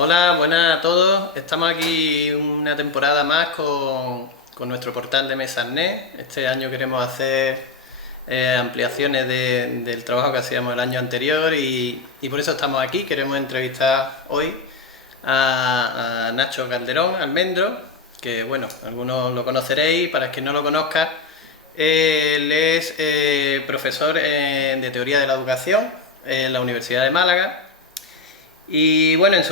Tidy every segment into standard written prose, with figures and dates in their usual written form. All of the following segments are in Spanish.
Hola, buenas a todos. Estamos aquí una temporada más con nuestro portal de Mesasnet. Este año queremos hacer ampliaciones del trabajo que hacíamos el año anterior y por eso estamos aquí. Queremos entrevistar hoy a Nacho Calderón Almendro, que bueno, algunos lo conoceréis, para quien no lo conozca, él es profesor de Teoría de la Educación en la Universidad de Málaga. Y bueno, en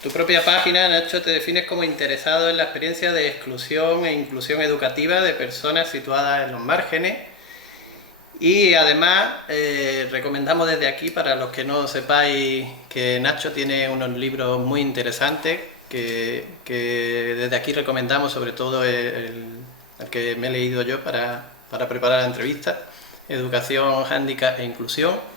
tu propia página, Nacho, te defines como interesado en la experiencia de exclusión e inclusión educativa de personas situadas en los márgenes. Y además, recomendamos desde aquí, para los que no sepáis, que Nacho tiene unos libros muy interesantes que desde aquí recomendamos, sobre todo el que me he leído yo para preparar la entrevista: Educación, Hándicap e Inclusión.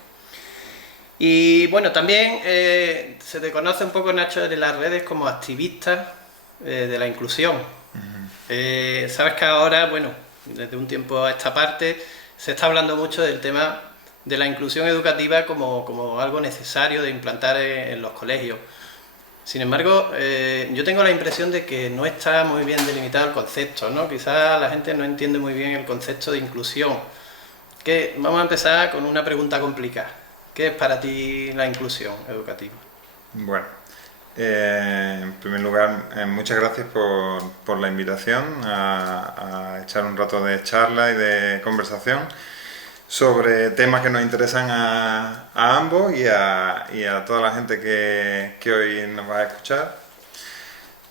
Y bueno, también se te conoce un poco, Nacho, en las redes como activista de la inclusión. Sabes que ahora, bueno, desde un tiempo a esta parte, se está hablando mucho del tema de la inclusión educativa como algo necesario de implantar en los colegios. Sin embargo, yo tengo la impresión de que no está muy bien delimitado el concepto, ¿no? Quizás la gente no entiende muy bien el concepto de inclusión. Vamos a empezar con una pregunta complicada. ¿Qué es para ti la inclusión educativa? Bueno, en primer lugar, muchas gracias por la invitación a echar un rato de charla y de conversación sobre temas que nos interesan a ambos y a toda la gente que hoy nos va a escuchar.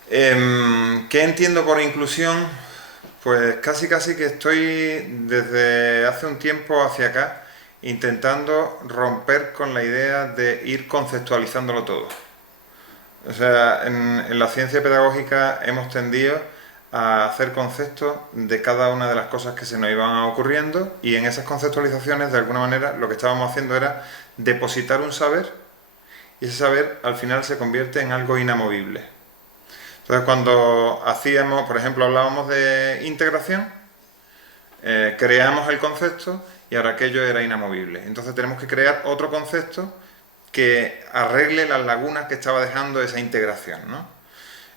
¿Qué entiendo por inclusión? Pues casi que estoy desde hace un tiempo hacia acá intentando romper con la idea de ir conceptualizándolo todo. O sea, en la ciencia pedagógica hemos tendido a hacer conceptos de cada una de las cosas que se nos iban ocurriendo, y en esas conceptualizaciones, de alguna manera, lo que estábamos haciendo era depositar un saber, y ese saber al final se convierte en algo inamovible. Entonces, cuando hacíamos, por ejemplo, hablábamos de integración, creamos el concepto y ahora aquello era inamovible. Entonces tenemos que crear otro concepto que arregle las lagunas que estaba dejando esa integración, ¿no?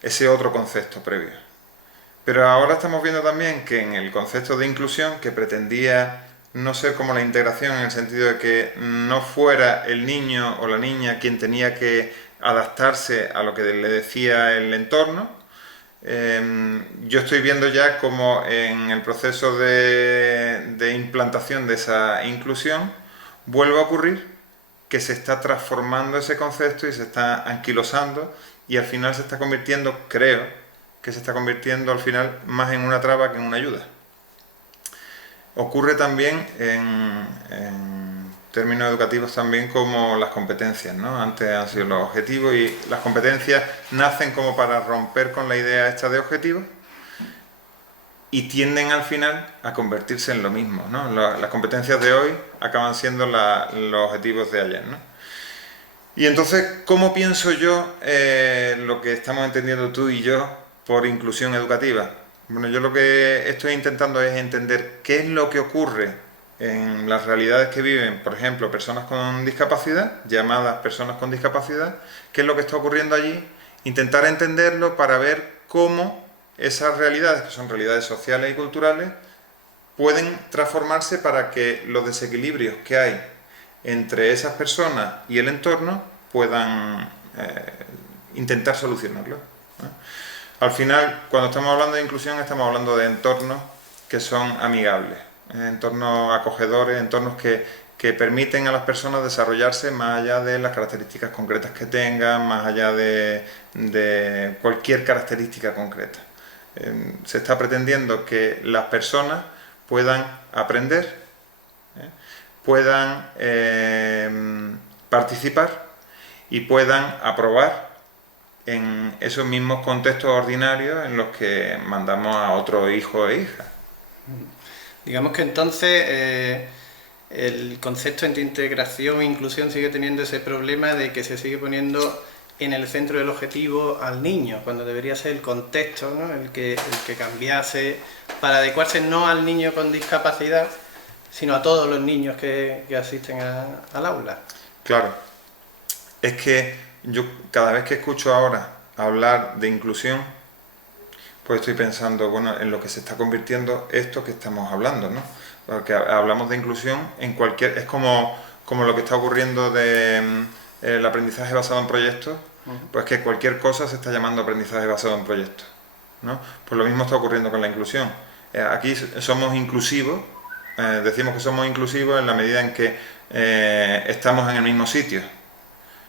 Ese otro concepto previo. Pero ahora estamos viendo también que en el concepto de inclusión, que pretendía no ser como la integración en el sentido de que no fuera el niño o la niña quien tenía que adaptarse a lo que le decía el entorno, yo estoy viendo ya como en el proceso de implantación de esa inclusión vuelve a ocurrir que se está transformando ese concepto y se está anquilosando, y al final se está convirtiendo, creo, que se está convirtiendo al final más en una traba que en una ayuda. Ocurre también en términos educativos también como las competencias, ¿no? Antes han sido los objetivos, y las competencias nacen como para romper con la idea esta de objetivos y tienden al final a convertirse en lo mismo, ¿no? Las competencias de hoy acaban siendo los objetivos de ayer, ¿no? Y entonces, ¿cómo pienso yo lo que estamos entendiendo tú y yo por inclusión educativa? Bueno, yo lo que estoy intentando es entender qué es lo que ocurre en las realidades que viven, por ejemplo, personas con discapacidad, llamadas personas con discapacidad, qué es lo que está ocurriendo allí, intentar entenderlo para ver cómo esas realidades, que son realidades sociales y culturales, pueden transformarse para que los desequilibrios que hay entre esas personas y el entorno puedan intentar solucionarlo, ¿no? Al final, cuando estamos hablando de inclusión, estamos hablando de entornos que son amigables, entornos acogedores, entornos que permiten a las personas desarrollarse más allá de las características concretas que tengan, más allá de cualquier característica concreta. Se está pretendiendo que las personas puedan aprender, puedan participar y puedan aprobar en esos mismos contextos ordinarios en los que mandamos a otro hijo e hija. Digamos que entonces el concepto de integración e inclusión sigue teniendo ese problema de que se sigue poniendo en el centro del objetivo al niño, cuando debería ser el contexto, ¿no? el que cambiase para adecuarse no al niño con discapacidad, sino a todos los niños que asisten al aula. Claro, es que yo cada vez que escucho ahora hablar de inclusión, pues estoy pensando, bueno, en lo que se está convirtiendo esto que estamos hablando, ¿no? Porque hablamos de inclusión en cualquier... Es como lo que está ocurriendo de el aprendizaje basado en proyectos, pues que cualquier cosa se está llamando aprendizaje basado en proyectos, ¿no? Pues lo mismo está ocurriendo con la inclusión. Aquí somos inclusivos, decimos que somos inclusivos en la medida en que estamos en el mismo sitio.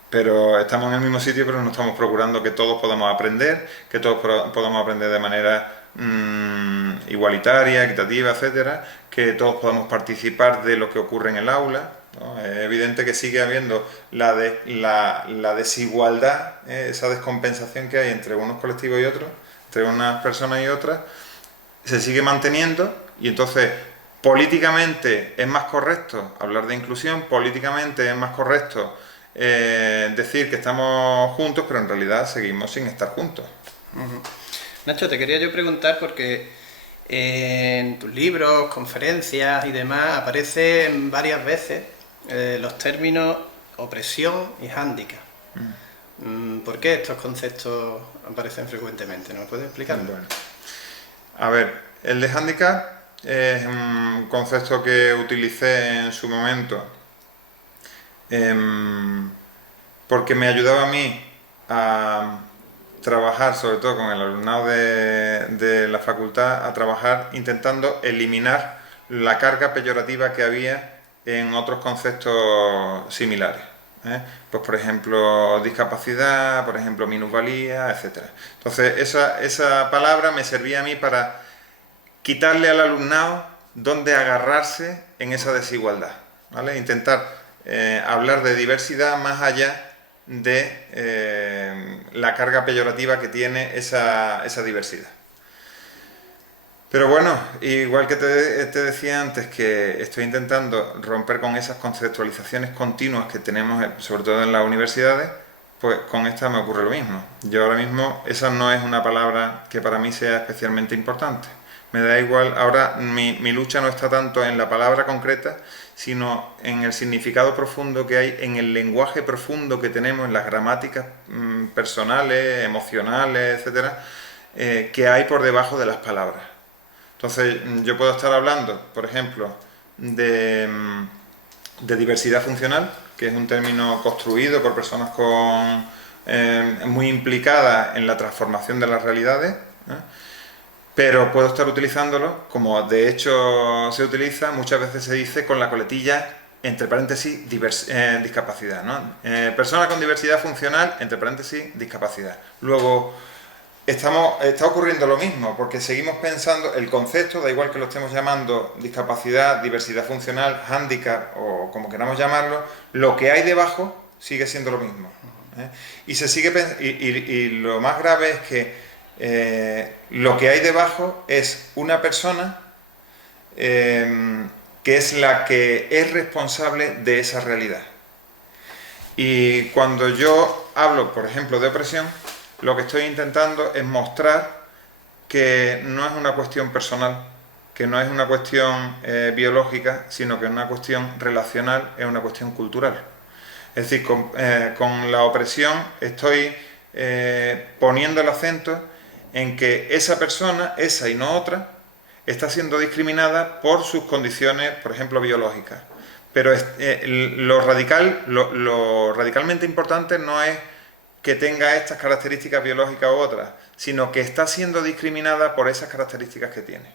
Pero estamos en el mismo sitio, pero no estamos procurando que todos podamos aprender, que todos podamos aprender de manera igualitaria, equitativa, etcétera, que todos podamos participar de lo que ocurre en el aula, ¿no? Es evidente que sigue habiendo la desigualdad, esa descompensación que hay entre unos colectivos y otros, entre unas personas y otras, se sigue manteniendo y entonces políticamente es más correcto hablar de inclusión, políticamente es más correcto decir que estamos juntos, pero en realidad seguimos sin estar juntos. Nacho, te quería yo preguntar porque en tus libros, conferencias y demás aparecen varias veces los términos opresión y hándicap. ¿Por qué estos conceptos aparecen frecuentemente? ¿Nos puedes explicarlo? Bueno, a ver, el de hándicap es un concepto que utilicé en su momento porque me ayudaba a mí a trabajar, sobre todo con el alumnado de la facultad, a trabajar intentando eliminar la carga peyorativa que había en otros conceptos similares. Pues por ejemplo discapacidad, por ejemplo minusvalía, etcétera. Entonces esa palabra me servía a mí para quitarle al alumnado dónde agarrarse en esa desigualdad, ¿vale? Intentar hablar de diversidad más allá de la carga peyorativa que tiene esa diversidad. Pero bueno, igual que te decía antes, que estoy intentando romper con esas conceptualizaciones continuas que tenemos, sobre todo en las universidades, pues con esta me ocurre lo mismo. Yo ahora mismo, esa no es una palabra que para mí sea especialmente importante. Me da igual, ahora mi lucha no está tanto en la palabra concreta, sino en el significado profundo que hay, en el lenguaje profundo que tenemos, en las gramáticas personales, emocionales, etcétera, que hay por debajo de las palabras. Entonces, yo puedo estar hablando, por ejemplo, de diversidad funcional, que es un término construido por personas muy implicadas en la transformación de las realidades, pero puedo estar utilizándolo, como de hecho se utiliza, muchas veces se dice con la coletilla, entre paréntesis, discapacidad, ¿no? Persona con diversidad funcional, entre paréntesis, discapacidad. Luego, está ocurriendo lo mismo, porque seguimos pensando, el concepto, da igual que lo estemos llamando discapacidad, diversidad funcional, hándicap o como queramos llamarlo, lo que hay debajo sigue siendo lo mismo. Y se sigue y lo más grave es que lo que hay debajo es una persona que es la que es responsable de esa realidad. Y cuando yo hablo, por ejemplo, de opresión, lo que estoy intentando es mostrar que no es una cuestión personal, que no es una cuestión biológica, sino que es una cuestión relacional, es una cuestión cultural. Es decir, con la opresión estoy poniendo el acento en que esa persona, esa y no otra, está siendo discriminada por sus condiciones, por ejemplo, biológicas. Pero lo radicalmente importante no es que tenga estas características biológicas u otras, sino que está siendo discriminada por esas características que tiene.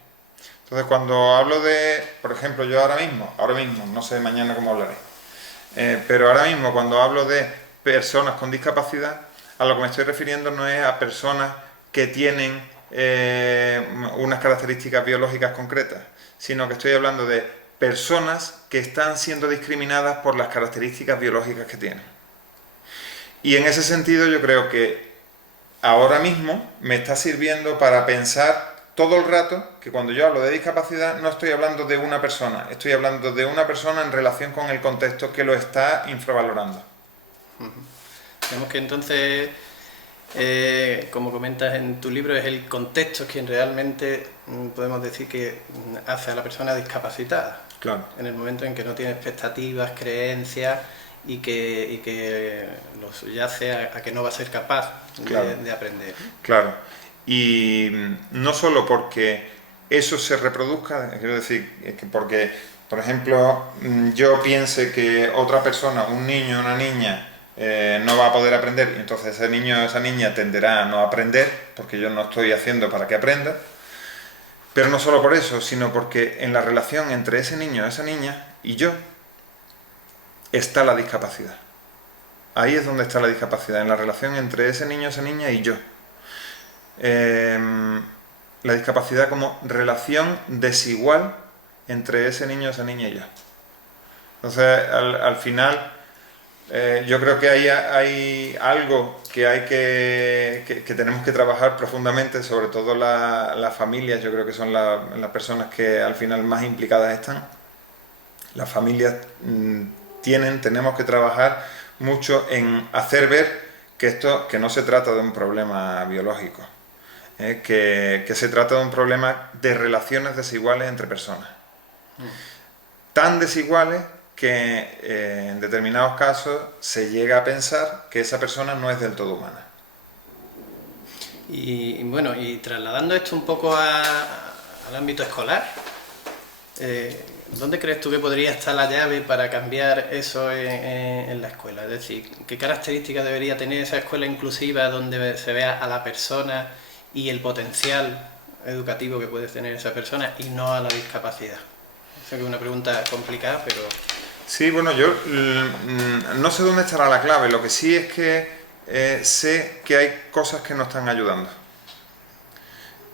Entonces, cuando hablo de, por ejemplo, yo ahora mismo, no sé mañana cómo hablaré, pero ahora mismo cuando hablo de personas con discapacidad, a lo que me estoy refiriendo no es a personas que tienen unas características biológicas concretas, sino que estoy hablando de personas que están siendo discriminadas por las características biológicas que tienen. Y en ese sentido yo creo que ahora mismo me está sirviendo para pensar todo el rato que cuando yo hablo de discapacidad no estoy hablando de una persona, estoy hablando de una persona en relación con el contexto que lo está infravalorando. Vemos que entonces, como comentas en tu libro, es el contexto quien realmente podemos decir que hace a la persona discapacitada. Claro. En el momento en que no tiene expectativas, creencias y que lo subyace a que no va a ser capaz Claro. de aprender. Claro. Y no solo porque eso se reproduzca, quiero decir, es que porque, por ejemplo, yo piense que otra persona, un niño o una niña, no va a poder aprender, y entonces ese niño o esa niña tenderá a no aprender, porque yo no estoy haciendo para que aprenda. Pero no solo por eso, sino porque en la relación entre ese niño o esa niña y yo está la discapacidad. Ahí es donde está la discapacidad, en la relación entre ese niño, esa niña y yo. La discapacidad como relación desigual entre ese niño, esa niña y yo. Entonces, al final, yo creo que hay algo que que tenemos que trabajar profundamente, sobre todo las familias, yo creo que son las personas que al final más implicadas están. Las familias tenemos que trabajar mucho en hacer ver que no se trata de un problema biológico, que se trata de un problema de relaciones desiguales entre personas. Tan desiguales que en determinados casos se llega a pensar que esa persona no es del todo humana. Y bueno, y trasladando esto un poco al ámbito escolar, ¿dónde crees tú que podría estar la llave para cambiar eso en la escuela? Es decir, ¿qué características debería tener esa escuela inclusiva donde se vea a la persona y el potencial educativo que puede tener esa persona y no a la discapacidad? Sé que es una pregunta complicada, pero... Sí, bueno, yo no sé dónde estará la clave, lo que sí es que sé que hay cosas que nos están ayudando.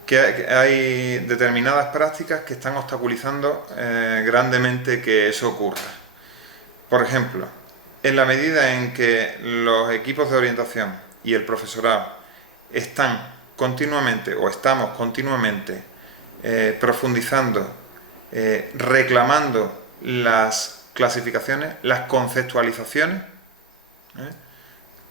Que hay determinadas prácticas que están obstaculizando grandemente que eso ocurra. Por ejemplo, en la medida en que los equipos de orientación y el profesorado están continuamente o estamos continuamente profundizando, reclamando las clasificaciones, las conceptualizaciones,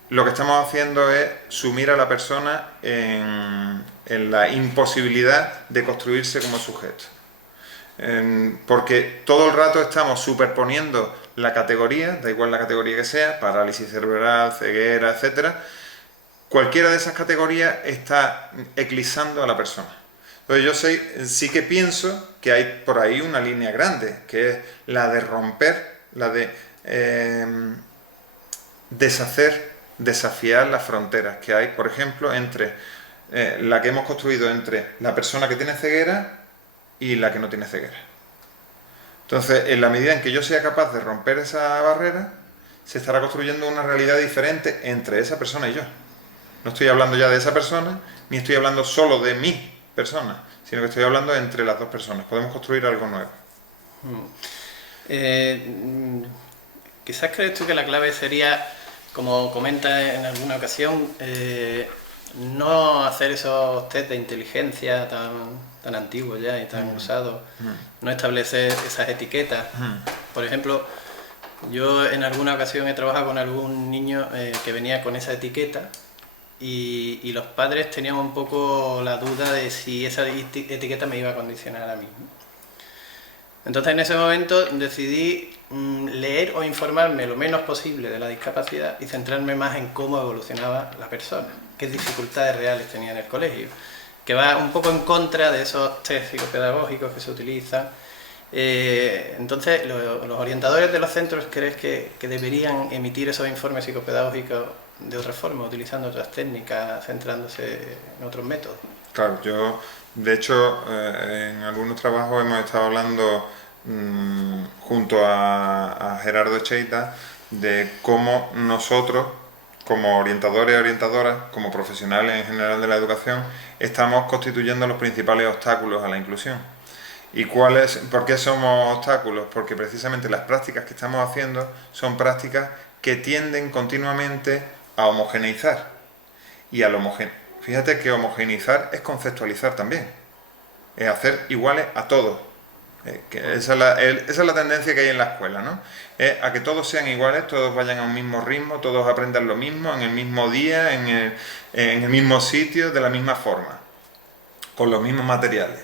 lo que estamos haciendo es sumir a la persona en la imposibilidad de construirse como sujeto. Porque todo el rato estamos superponiendo la categoría, da igual la categoría que sea, parálisis cerebral, ceguera, etcétera. Cualquiera de esas categorías está eclipsando a la persona. Entonces yo sí que pienso que hay por ahí una línea grande, que es la de romper, la de desafiar las fronteras que hay, por ejemplo, entre la que hemos construido entre la persona que tiene ceguera y la que no tiene ceguera. Entonces, en la medida en que yo sea capaz de romper esa barrera, se estará construyendo una realidad diferente entre esa persona y yo. No estoy hablando ya de esa persona, ni estoy hablando solo de mi persona, sino que estoy hablando entre las dos personas. Podemos construir algo nuevo. Quizás crees tú que la clave sería, como comenta en alguna ocasión, no hacer esos test de inteligencia tan antiguos ya y tan usados, no establecer esas etiquetas. Por ejemplo, yo en alguna ocasión he trabajado con algún niño que venía con esa etiqueta y los padres tenían un poco la duda de si esa etiqueta me iba a condicionar a mí. Entonces en ese momento decidí leer o informarme lo menos posible de la discapacidad y centrarme más en cómo evolucionaba la persona, qué dificultades reales tenía en el colegio, que va un poco en contra de esos test psicopedagógicos que se utilizan. Entonces, los orientadores de los centros, ¿crees que deberían emitir esos informes psicopedagógicos de otra forma, utilizando otras técnicas, centrándose en otros métodos? Claro, yo, de hecho, en algunos trabajos hemos estado hablando junto a Gerardo Cheita de cómo nosotros, como orientadores y orientadoras, como profesionales en general de la educación, estamos constituyendo los principales obstáculos a la inclusión. ¿Y por qué somos obstáculos? Porque precisamente las prácticas que estamos haciendo son prácticas que tienden continuamente a homogeneizar. Y fíjate que homogeneizar es conceptualizar también, es hacer iguales a todos. Esa es la tendencia que hay en la escuela, ¿no? Es a que todos sean iguales, todos vayan a un mismo ritmo, todos aprendan lo mismo, en el mismo día, en el mismo sitio, de la misma forma, con los mismos materiales.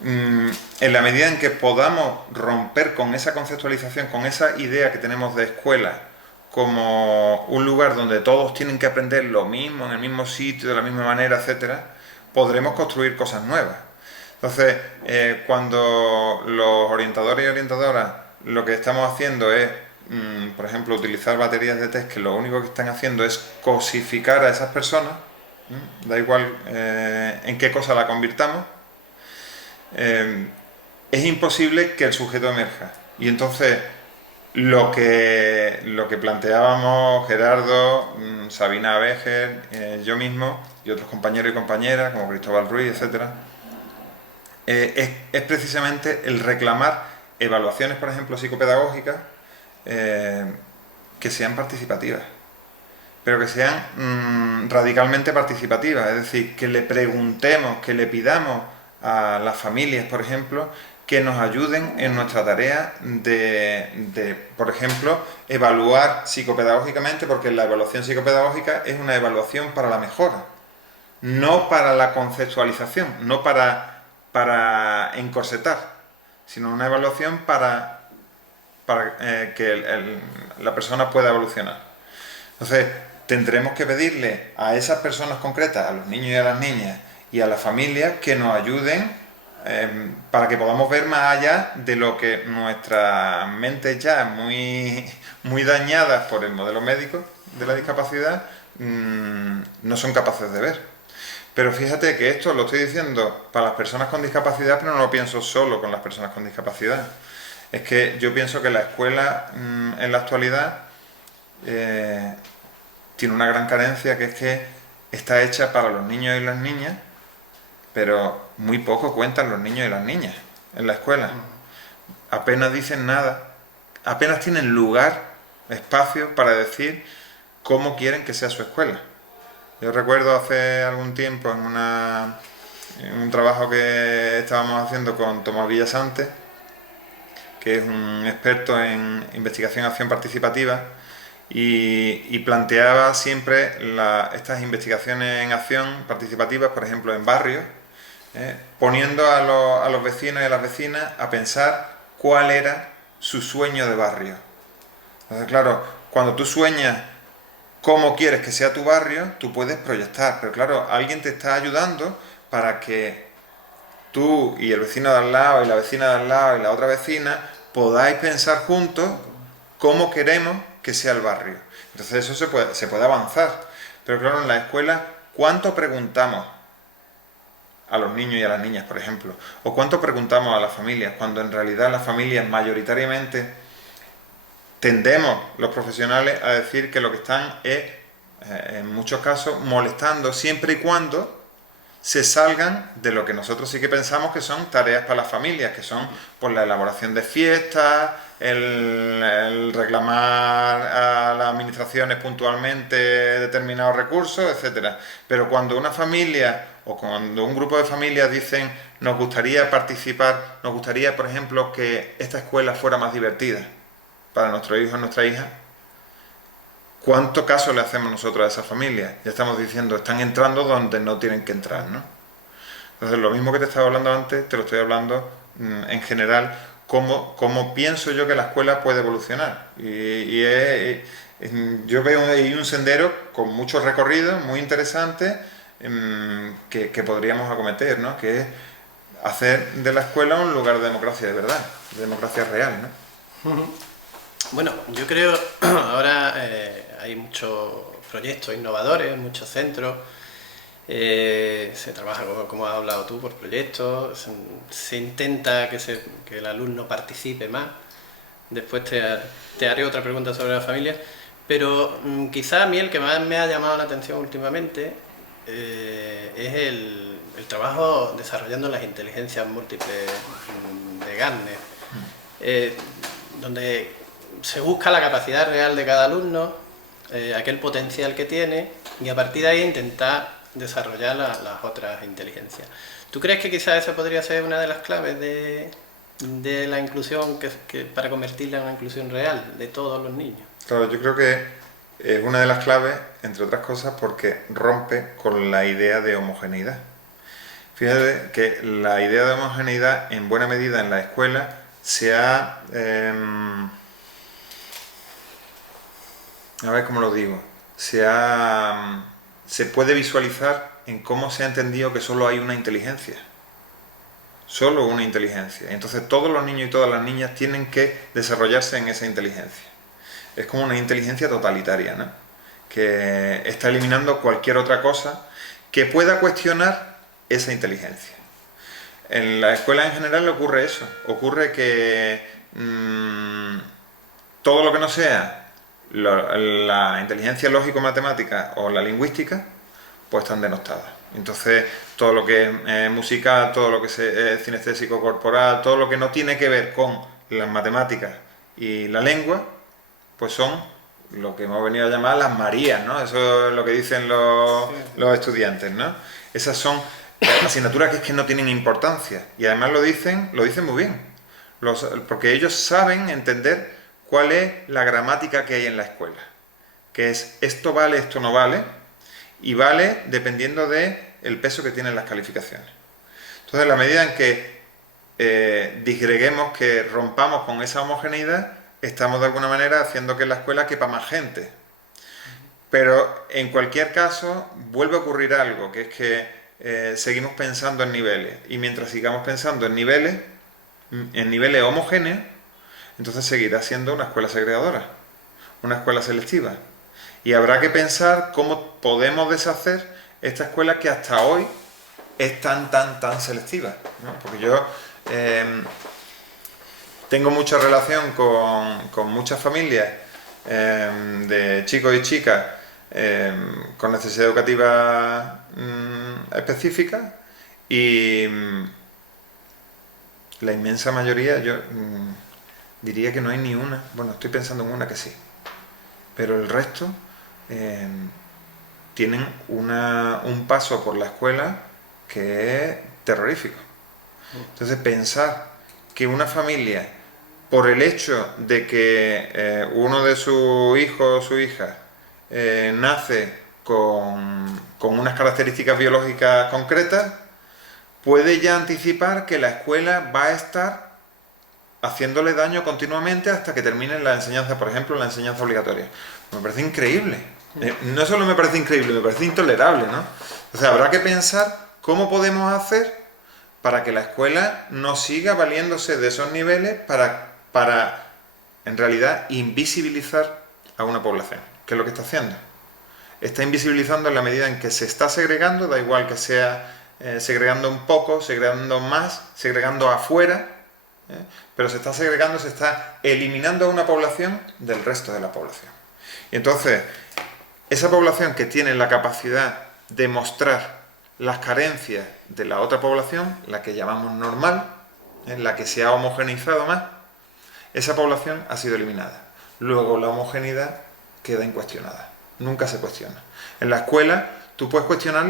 En la medida en que podamos romper con esa conceptualización, con esa idea que tenemos de escuela, como un lugar donde todos tienen que aprender lo mismo, en el mismo sitio, de la misma manera, etcétera, podremos construir cosas nuevas. Entonces, cuando los orientadores y orientadoras lo que estamos haciendo es, por ejemplo, utilizar baterías de test que lo único que están haciendo es cosificar a esas personas, da igual en qué cosa la convirtamos, es imposible que el sujeto emerja. Y entonces, lo que planteábamos Gerardo, Sabina Becher, yo mismo y otros compañeros y compañeras como Cristóbal Ruiz, etcétera, es precisamente el reclamar evaluaciones, por ejemplo, psicopedagógicas que sean participativas, pero que sean radicalmente participativas, es decir, que le preguntemos, que le pidamos a las familias, por ejemplo, que nos ayuden en nuestra tarea por ejemplo, evaluar psicopedagógicamente, porque la evaluación psicopedagógica es una evaluación para la mejora, no para la conceptualización, no para encorsetar, sino una evaluación para que la persona pueda evolucionar. Entonces, tendremos que pedirle a esas personas concretas, a los niños y a las niñas y a las familias, que nos ayuden para que podamos ver más allá de lo que nuestras mentes ya muy dañadas por el modelo médico de la discapacidad no son capaces de ver. Pero fíjate que esto lo estoy diciendo para las personas con discapacidad, pero no lo pienso solo con las personas con discapacidad. Es que yo pienso que la escuela en la actualidad tiene una gran carencia, que es que está hecha para los niños y las niñas, pero muy poco cuentan los niños y las niñas en la escuela. Apenas dicen nada, apenas tienen lugar, espacio para decir cómo quieren que sea su escuela. Yo recuerdo hace algún tiempo en un trabajo que estábamos haciendo con Tomás Villasante, que es un experto en investigación y acción participativa, y planteaba siempre estas investigaciones en acción participativas, por ejemplo, en barrios, poniendo a los vecinos y a las vecinas a pensar cuál era su sueño de barrio. Entonces, claro, cuando tú sueñas cómo quieres que sea tu barrio, tú puedes proyectar, pero claro, alguien te está ayudando para que tú y el vecino de al lado y la vecina de al lado y la otra vecina podáis pensar juntos cómo queremos que sea el barrio. Entonces eso se puede avanzar. Pero claro, en la escuela, ¿cuánto preguntamos a los niños y a las niñas, por ejemplo? ¿O cuánto preguntamos a las familias? Cuando en realidad las familias mayoritariamente tendemos, los profesionales, a decir que lo que están es, en muchos casos, molestando, siempre y cuando se salgan de lo que nosotros sí que pensamos que son tareas para las familias, que son pues, la elaboración de fiestas, el reclamar a las administraciones puntualmente determinados recursos, etcétera. Pero cuando una familia o cuando un grupo de familias dicen nos gustaría participar, nos gustaría, por ejemplo, que esta escuela fuera más divertida para nuestros hijos y nuestras hijas, ¿cuánto caso le hacemos nosotros a esas familias? Ya estamos diciendo, están entrando donde no tienen que entrar, ¿no? Entonces, lo mismo que te estaba hablando antes, te lo estoy hablando en general, cómo pienso yo que la escuela puede evolucionar. Yo veo ahí un sendero con muchos recorridos, muy interesantes, que podríamos acometer, ¿no? Que es hacer de la escuela un lugar de democracia de verdad, de democracia real, ¿no? Bueno, yo creo ahora hay muchos proyectos innovadores, muchos centros, se trabaja, como has hablado tú, por proyectos, se intenta que el alumno participe más. Después te haré otra pregunta sobre la familia, pero quizá a mí el que más me ha llamado la atención últimamente es el trabajo desarrollando las inteligencias múltiples de Gardner, donde se busca la capacidad real de cada alumno, aquel potencial que tiene, y a partir de ahí intentar desarrollar las otras inteligencias. ¿Tú crees que quizás esa podría ser una de las claves de la inclusión para convertirla en una inclusión real de todos los niños? Claro, yo creo que es una de las claves, entre otras cosas, porque rompe con la idea de homogeneidad. Fíjate que la idea de homogeneidad, en buena medida en la escuela, se ha a ver cómo lo digo, se puede visualizar en cómo se ha entendido que solo hay una inteligencia. Solo una inteligencia. Entonces todos los niños y todas las niñas tienen que desarrollarse en esa inteligencia. Es como una inteligencia totalitaria, ¿no? Que está eliminando cualquier otra cosa que pueda cuestionar esa inteligencia. En la escuela en general ocurre eso. Ocurre que todo lo que no sea la inteligencia lógico-matemática o la lingüística, pues están denostadas. Entonces, todo lo que es musical, todo lo que es cinestésico corporal, todo lo que no tiene que ver con las matemáticas y la lengua, pues son lo que hemos venido a llamar las Marías, ¿no? Eso es lo que dicen los estudiantes, ¿no? Esas son asignaturas que es que no tienen importancia y además lo dicen muy bien, porque ellos saben entender cuál es la gramática que hay en la escuela, que es esto vale, esto no vale, y vale dependiendo de el peso que tienen las calificaciones. Entonces, en la medida en que disgreguemos, que rompamos con esa homogeneidad, estamos de alguna manera haciendo que en la escuela quepa más gente. Pero en cualquier caso vuelve a ocurrir algo, que es que seguimos pensando en niveles, y mientras sigamos pensando en niveles homogéneos, entonces seguirá siendo una escuela segregadora, una escuela selectiva. Y habrá que pensar cómo podemos deshacer esta escuela que hasta hoy es tan selectiva, ¿no? Porque yo tengo mucha relación con muchas familias de chicos y chicas con necesidad educativa específica, y la inmensa mayoría, yo diría que no hay ni una, bueno, estoy pensando en una que sí, pero el resto tienen un paso por la escuela que es terrorífico. Entonces, pensar que una familia, por el hecho de que uno de sus hijos o su hija nace con unas características biológicas concretas, puede ya anticipar que la escuela va a estar haciéndole daño continuamente hasta que termine la enseñanza, por ejemplo, la enseñanza obligatoria. Me parece increíble. No solo me parece increíble, me parece intolerable, ¿no? O sea, habrá que pensar cómo podemos hacer para que la escuela no siga valiéndose de esos niveles para en realidad invisibilizar a una población, que es lo que está haciendo. Está invisibilizando en la medida en que se está segregando, da igual que sea segregando un poco, segregando más, segregando afuera, pero se está segregando, se está eliminando a una población del resto de la población. Y entonces, esa población que tiene la capacidad de mostrar las carencias de la otra población, la que llamamos normal, la que se ha homogeneizado más, esa población ha sido eliminada. Luego la homogeneidad queda incuestionada, nunca se cuestiona. En la escuela tú puedes cuestionar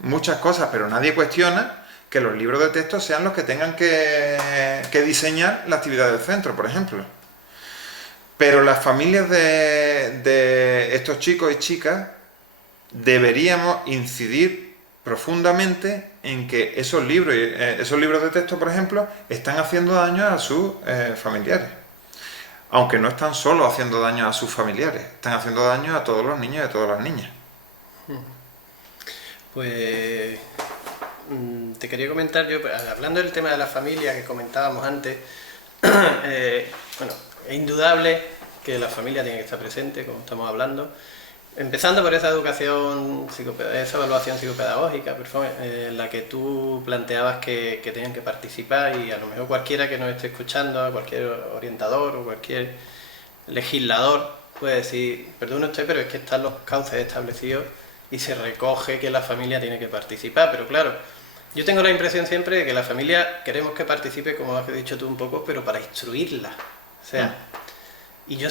muchas cosas, pero nadie cuestiona que los libros de texto sean los que tengan que diseñar la actividad del centro, por ejemplo. Pero las familias de estos chicos y chicas deberíamos incidir profundamente en que esos libros de texto, por ejemplo, están haciendo daño a sus familiares. Aunque no están solo haciendo daño a sus familiares, están haciendo daño a todos los niños y a todas las niñas. Pues te quería comentar, yo hablando del tema de la familia que comentábamos antes, bueno, es indudable que la familia tiene que estar presente, como estamos hablando, empezando por esa educación, esa evaluación psicopedagógica, en la que tú planteabas que tenían que participar, y a lo mejor cualquiera que nos esté escuchando, cualquier orientador o cualquier legislador puede decir, perdone usted, pero es que están los cauces establecidos y se recoge que la familia tiene que participar, pero claro, yo tengo la impresión siempre de que la familia queremos que participe, como has dicho tú un poco, pero para instruirla. O sea, y yo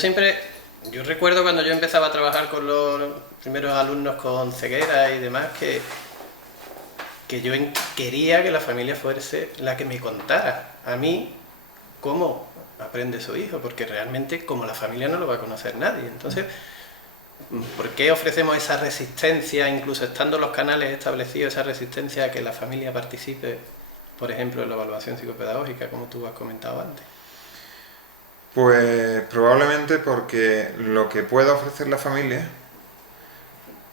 recuerdo cuando yo empezaba a trabajar con los primeros alumnos con ceguera y demás, que yo quería que la familia fuese la que me contara a mí cómo aprende su hijo, porque realmente como la familia no lo va a conocer nadie. Entonces, ¿por qué ofrecemos esa resistencia, incluso estando los canales establecidos, esa resistencia a que la familia participe, por ejemplo, en la evaluación psicopedagógica, como tú has comentado antes? Pues probablemente porque lo que pueda ofrecer la familia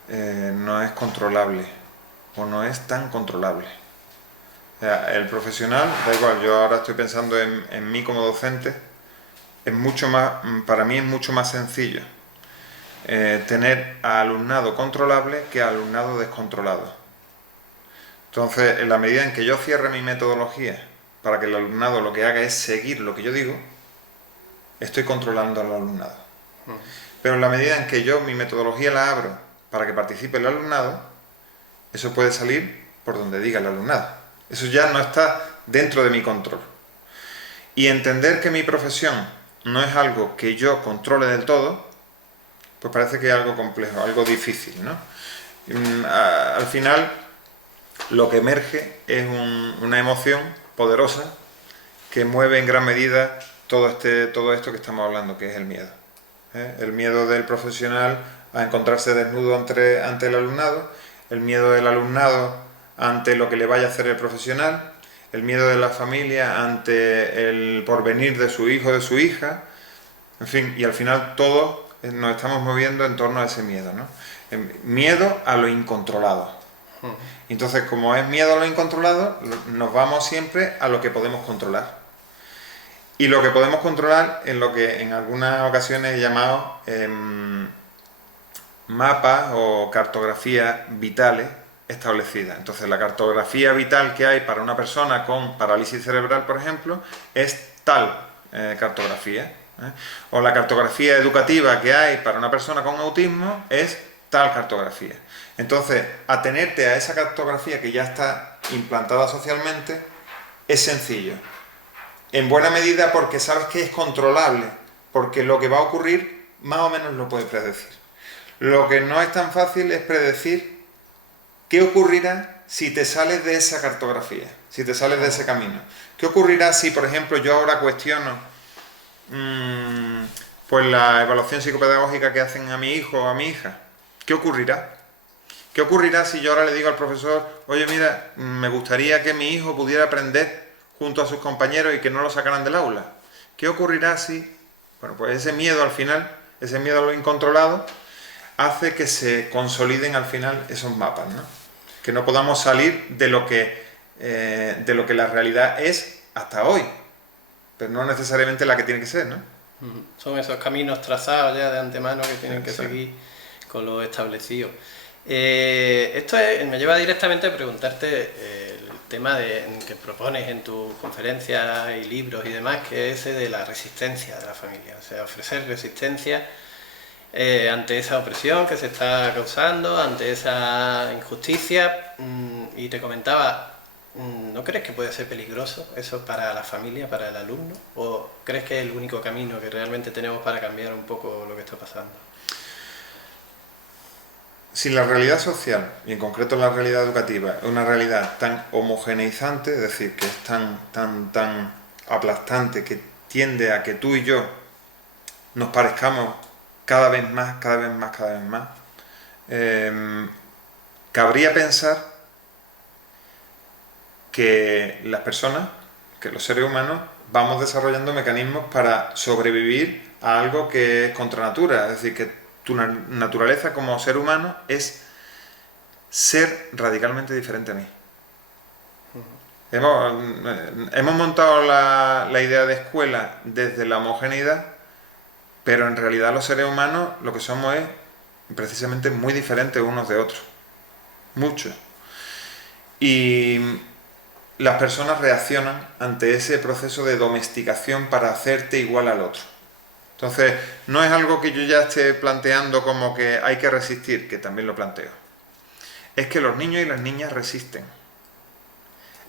no es controlable o no es tan controlable. O sea, el profesional, da igual, yo ahora estoy pensando en mí como docente, es mucho más, para mí es mucho más sencillo tener a alumnado controlable que a alumnado descontrolado. Entonces, en la medida en que yo cierre mi metodología para que el alumnado lo que haga es seguir lo que yo digo, estoy controlando al alumnado. Pero en la medida en que yo mi metodología la abro para que participe el alumnado, eso puede salir por donde diga el alumnado. Eso ya no está dentro de mi control. Y entender que mi profesión no es algo que yo controle del todo, pues parece que es algo complejo, algo difícil, ¿no? Al final, lo que emerge es una emoción poderosa que mueve en gran medida todo esto que estamos hablando, que es el miedo. El miedo del profesional a encontrarse desnudo ante el alumnado, el miedo del alumnado ante lo que le vaya a hacer el profesional, el miedo de la familia ante el porvenir de su hijo o de su hija, en fin, y al final todos nos estamos moviendo en torno a ese miedo, ¿no? Miedo a lo incontrolado. Entonces, como es miedo a lo incontrolado, nos vamos siempre a lo que podemos controlar. Y lo que podemos controlar es lo que en algunas ocasiones he llamado mapas o cartografías vitales establecidas. Entonces, la cartografía vital que hay para una persona con parálisis cerebral, por ejemplo, es tal cartografía. O la cartografía educativa que hay para una persona con autismo es tal cartografía. Entonces, atenerte a esa cartografía que ya está implantada socialmente es sencillo. En buena medida porque sabes que es controlable, porque lo que va a ocurrir más o menos lo puedes predecir. Lo que no es tan fácil es predecir qué ocurrirá si te sales de esa cartografía, si te sales de ese camino. ¿Qué ocurrirá si, por ejemplo, yo ahora cuestiono pues la evaluación psicopedagógica que hacen a mi hijo o a mi hija? ¿Qué ocurrirá? ¿Qué ocurrirá si yo ahora le digo al profesor, oye, mira, me gustaría que mi hijo pudiera aprender junto a sus compañeros y que no lo sacaran del aula? ¿Qué ocurrirá si, bueno, pues ese miedo al final, ese miedo a lo incontrolado, hace que se consoliden al final esos mapas, ¿no? Que no podamos salir de lo que la realidad es hasta hoy, pero no necesariamente la que tiene que ser, ¿no? Son esos caminos trazados ya de antemano que tienen que seguir con lo establecido. Esto me lleva directamente a preguntarte el tema que propones en tus conferencias y libros y demás, que es ese de la resistencia de la familia, o sea, ofrecer resistencia ante esa opresión que se está causando, ante esa injusticia, y te comentaba, ¿no crees que puede ser peligroso eso para la familia, para el alumno? ¿O crees que es el único camino que realmente tenemos para cambiar un poco lo que está pasando? Si la realidad social, y en concreto la realidad educativa, es una realidad tan homogeneizante, es decir, que es tan aplastante, que tiende a que tú y yo nos parezcamos cada vez más, cabría pensar que las personas, que los seres humanos, vamos desarrollando mecanismos para sobrevivir a algo que es contra natura, es decir, que tu naturaleza como ser humano es ser radicalmente diferente a mí. Hemos montado la idea de escuela desde la homogeneidad, pero en realidad los seres humanos lo que somos es precisamente muy diferentes unos de otros. Mucho. Y las personas reaccionan ante ese proceso de domesticación para hacerte igual al otro. Entonces, no es algo que yo ya esté planteando como que hay que resistir, que también lo planteo. Es que los niños y las niñas resisten.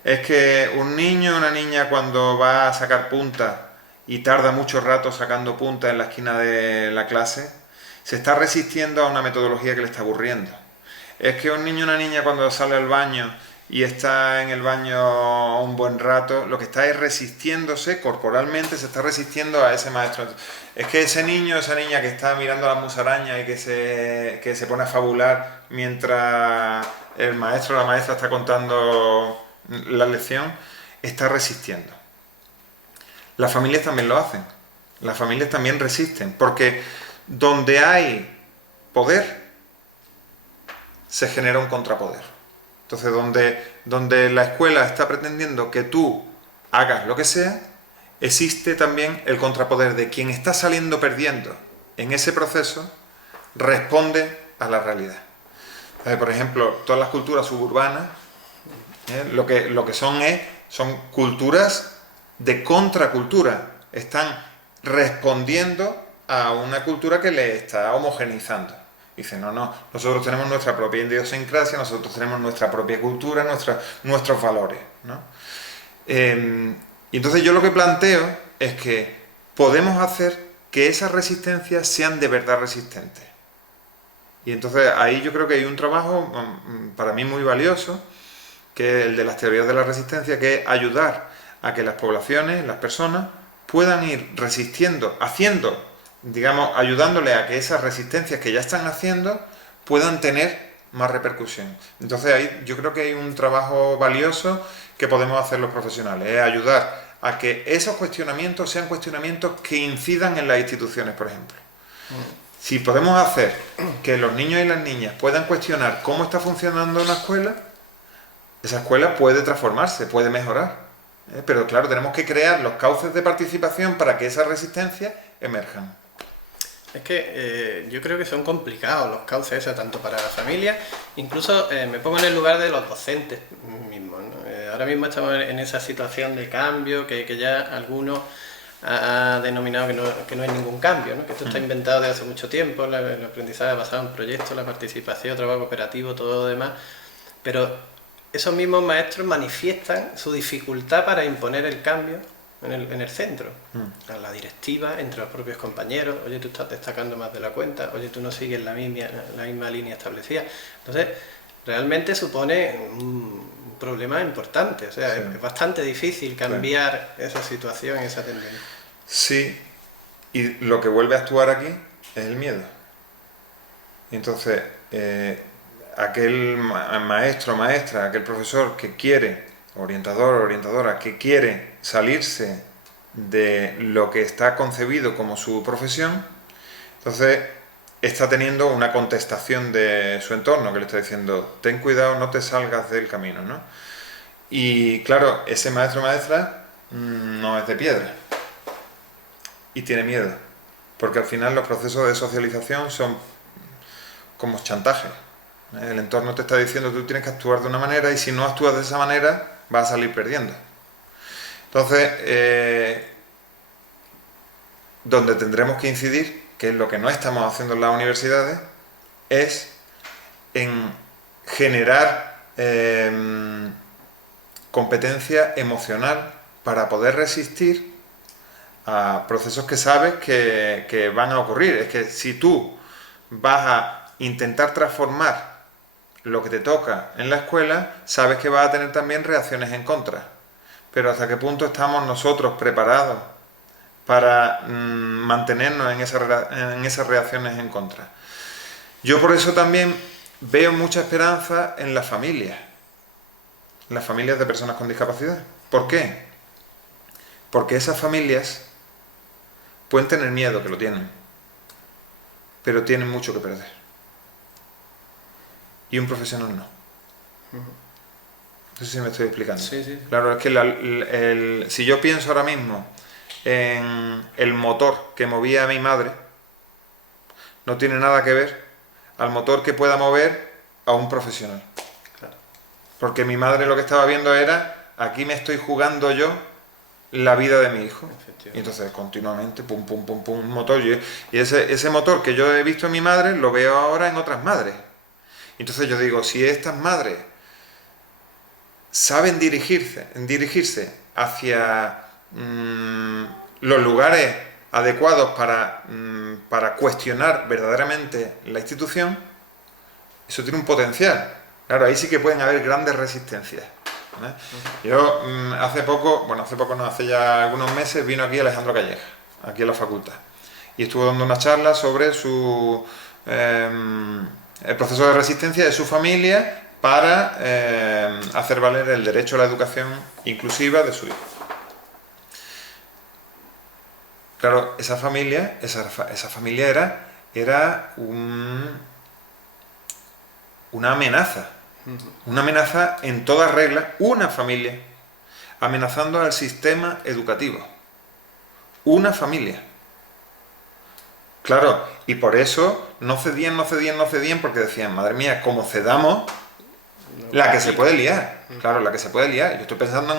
Es que un niño o una niña cuando va a sacar punta y tarda mucho rato sacando punta en la esquina de la clase, se está resistiendo a una metodología que le está aburriendo. Es que un niño o una niña cuando sale al baño y está en el baño un buen rato, lo que está es resistiéndose corporalmente, se está resistiendo a ese maestro. Es que ese niño, esa niña que está mirando las musarañas y que se pone a fabular mientras el maestro o la maestra está contando la lección, está resistiendo. Las familias también lo hacen. Las familias también resisten, porque donde hay poder, se genera un contrapoder. Entonces, donde la escuela está pretendiendo que tú hagas lo que sea, existe también el contrapoder de quien está saliendo perdiendo en ese proceso, responde a la realidad. Por ejemplo, todas las culturas suburbanas, lo que son culturas de contracultura. Están respondiendo a una cultura que le está homogeneizando. Dicen, no, nosotros tenemos nuestra propia idiosincrasia, nosotros tenemos nuestra propia cultura, nuestros valores, ¿no? Y entonces yo lo que planteo es que podemos hacer que esas resistencias sean de verdad resistentes. Y entonces ahí yo creo que hay un trabajo para mí muy valioso, que es el de las teorías de la resistencia, que es ayudar a que las poblaciones, las personas, puedan ir resistiendo, ayudándole a que esas resistencias que ya están haciendo puedan tener más repercusión. Entonces ahí yo creo que hay un trabajo valioso que podemos hacer los profesionales, es ayudar a que esos cuestionamientos sean cuestionamientos que incidan en las instituciones, por ejemplo. Si podemos hacer que los niños y las niñas puedan cuestionar cómo está funcionando una escuela, esa escuela puede transformarse, puede mejorar. Pero claro, tenemos que crear los cauces de participación para que esas resistencias emerjan. Es que yo creo que son complicados los cauces esos, tanto para la familia, incluso me pongo en el lugar de los docentes mismos, ¿no? Ahora mismo estamos en esa situación de cambio que ya algunos ha denominado que no hay ningún cambio, ¿no? Que esto está inventado desde hace mucho tiempo, el aprendizaje basado en proyectos, la participación, trabajo cooperativo, todo lo demás, pero esos mismos maestros manifiestan su dificultad para imponer el cambio en el centro, a la directiva, entre los propios compañeros. Oye, tú estás destacando más de la cuenta, oye, tú no sigues la misma línea establecida. Entonces, realmente supone un problema importante, o sea, sí, es bastante difícil cambiar esa situación, esa tendencia. Sí, y lo que vuelve a actuar aquí es el miedo. Entonces, aquel maestro, maestra, aquel profesor que quiere, orientador, orientadora, que quiere salirse de lo que está concebido como su profesión, entonces está teniendo una contestación de su entorno que le está diciendo, ten cuidado, no te salgas del camino, ¿no? Y claro, ese maestro o maestra no es de piedra y tiene miedo, porque al final los procesos de socialización son como chantaje. El entorno te está diciendo que tú tienes que actuar de una manera y si no actúas de esa manera vas a salir perdiendo. Entonces, donde tendremos que incidir, que es lo que no estamos haciendo en las universidades, es en generar competencia emocional para poder resistir a procesos que sabes que van a ocurrir. Es que si tú vas a intentar transformar lo que te toca en la escuela, sabes que vas a tener también reacciones en contra. Pero ¿hasta qué punto estamos nosotros preparados para mantenernos en esas reacciones en contra? Yo por eso también veo mucha esperanza en las familias de personas con discapacidad. ¿Por qué? Porque esas familias pueden tener miedo, que lo tienen, pero tienen mucho que perder. Y un profesional no. No sé si me estoy explicando. Sí, sí. Claro, es que si yo pienso ahora mismo en el motor que movía a mi madre, no tiene nada que ver al motor que pueda mover a un profesional. Claro. Porque mi madre lo que estaba viendo era, aquí me estoy jugando yo la vida de mi hijo. Y entonces continuamente, pum, pum, pum, pum, un motor. Y ese motor que yo he visto en mi madre, lo veo ahora en otras madres. Entonces yo digo, si estas madres saben dirigirse hacia los lugares adecuados para cuestionar verdaderamente la institución, eso tiene un potencial. Claro, ahí sí que pueden haber grandes resistencias. Yo hace ya algunos meses vino aquí Alejandro Calleja, aquí a la facultad, y estuvo dando una charla sobre el proceso de resistencia de su familia para hacer valer el derecho a la educación inclusiva de su hijo. Claro, esa familia era una amenaza. Una amenaza en toda regla, una familia amenazando al sistema educativo. Una familia. Claro, y por eso no cedían, porque decían, madre mía, como cedamos, la que se puede liar. Claro, la que se puede liar. Yo estoy pensando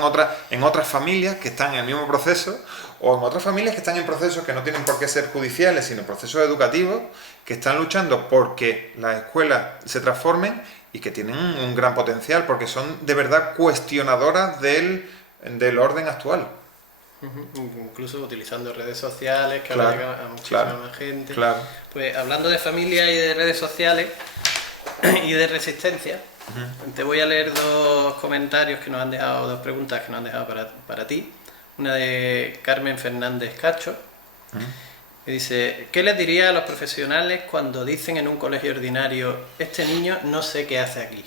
en otras familias que están en el mismo proceso, o en otras familias que están en procesos que no tienen por qué ser judiciales, sino procesos educativos, que están luchando porque las escuelas se transformen y que tienen un gran potencial, porque son de verdad cuestionadoras del orden actual. Incluso utilizando redes sociales que Claro, ahora llegan a muchísima claro, más gente. claro. Pues hablando de familia y de redes sociales y de resistencia, te voy a leer dos comentarios que nos han dejado, dos preguntas que nos han dejado para ti. Una de Carmen Fernández Cacho, que dice: ¿qué les diría a los profesionales cuando dicen en un colegio ordinario, este niño no sé qué hace aquí?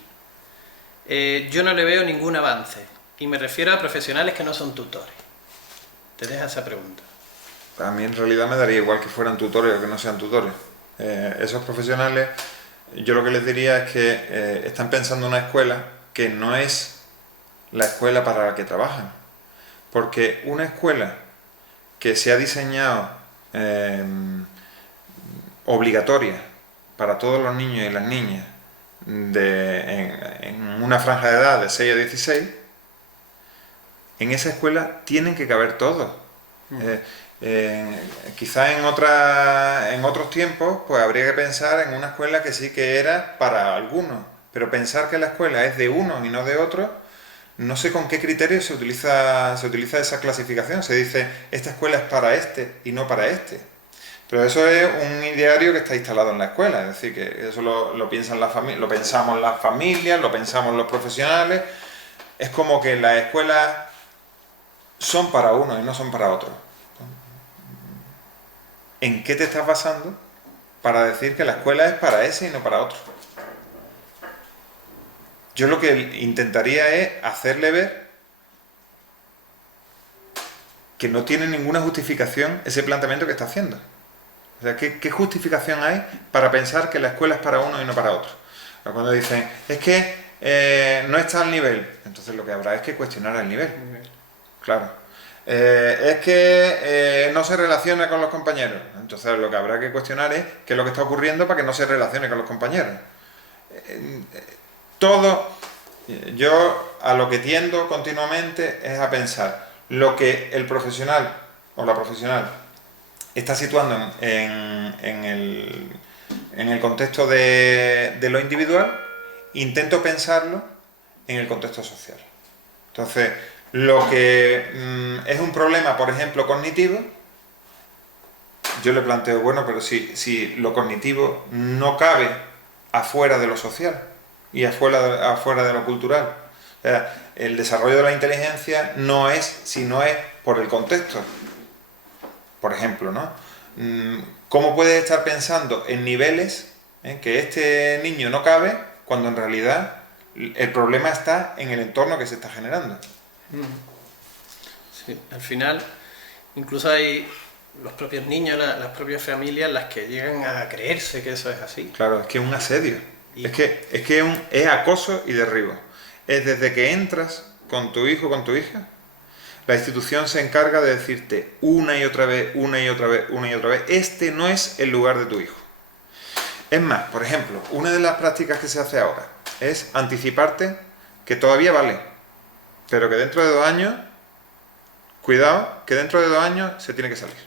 Yo no le veo ningún avance, y me refiero a profesionales que no son tutores. Te deja esa pregunta. A mí en realidad me daría igual que fueran tutores o que no sean tutores. Esos profesionales, yo lo que les diría es que están pensando en una escuela que no es la escuela para la que trabajan. Porque una escuela que se ha diseñado obligatoria para todos los niños y las niñas en una franja de edad de 6 a 16, en esa escuela tienen que caber todos. Quizás en otros tiempos pues habría que pensar en una escuela que sí que era para algunos, pero pensar que la escuela es de uno y no de otro, no sé con qué criterio se utiliza esa clasificación. Se dice, esta escuela es para este y no para este. Pero eso es un ideario que está instalado en la escuela, es decir, que eso lo pensamos las familias, lo pensamos los profesionales. Es como que las escuelas son para uno y no son para otro. ¿En qué te estás basando para decir que la escuela es para ese y no para otro? Yo lo que intentaría es hacerle ver que no tiene ninguna justificación ese planteamiento que está haciendo. O sea, ¿qué justificación hay para pensar que la escuela es para uno y no para otro? Cuando dicen, es que no está al nivel, entonces lo que habrá es que cuestionar el nivel. Claro. Es que no se relaciona con los compañeros, entonces lo que habrá que cuestionar es qué es lo que está ocurriendo para que no se relacione con los compañeros. Yo a lo que tiendo continuamente es a pensar lo que el profesional o la profesional está situando en el contexto de lo individual, intento pensarlo en el contexto social. Entonces, lo que es un problema, por ejemplo, cognitivo, yo le planteo, bueno, pero si lo cognitivo no cabe afuera de lo social y afuera de lo cultural. O sea, el desarrollo de la inteligencia no es si no es por el contexto. Por ejemplo, ¿no? ¿Cómo puedes estar pensando en niveles que este niño no cabe cuando en realidad el problema está en el entorno que se está generando? Sí, al final incluso hay los propios niños, las propias familias, las que llegan a creerse que eso es así. Claro, es que es un asedio. Es que es acoso y derribo. Es desde que entras con tu hijo o con tu hija, la institución se encarga de decirte una y otra vez, este no es el lugar de tu hijo. Es más, por ejemplo, una de las prácticas que se hace ahora es anticiparte que todavía vale, pero que dentro de 2 años, cuidado, que dentro de 2 años se tiene que salir.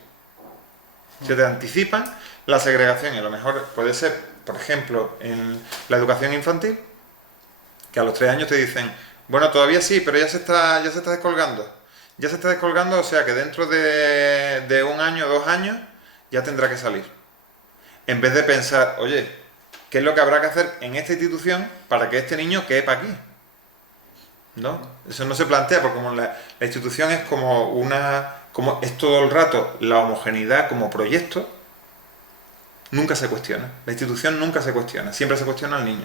Se te anticipan la segregación y a lo mejor puede ser, por ejemplo, en la educación infantil, que a los 3 años te dicen, bueno, todavía sí, pero ya se está descolgando. Ya se está descolgando, o sea que dentro de 1 año, 2 años, ya tendrá que salir. En vez de pensar, oye, ¿qué es lo que habrá que hacer en esta institución para que este niño quepa aquí? ¿No? Eso no se plantea, porque como la institución es como es todo el rato la homogeneidad como proyecto, nunca se cuestiona. La institución nunca se cuestiona, siempre se cuestiona al niño.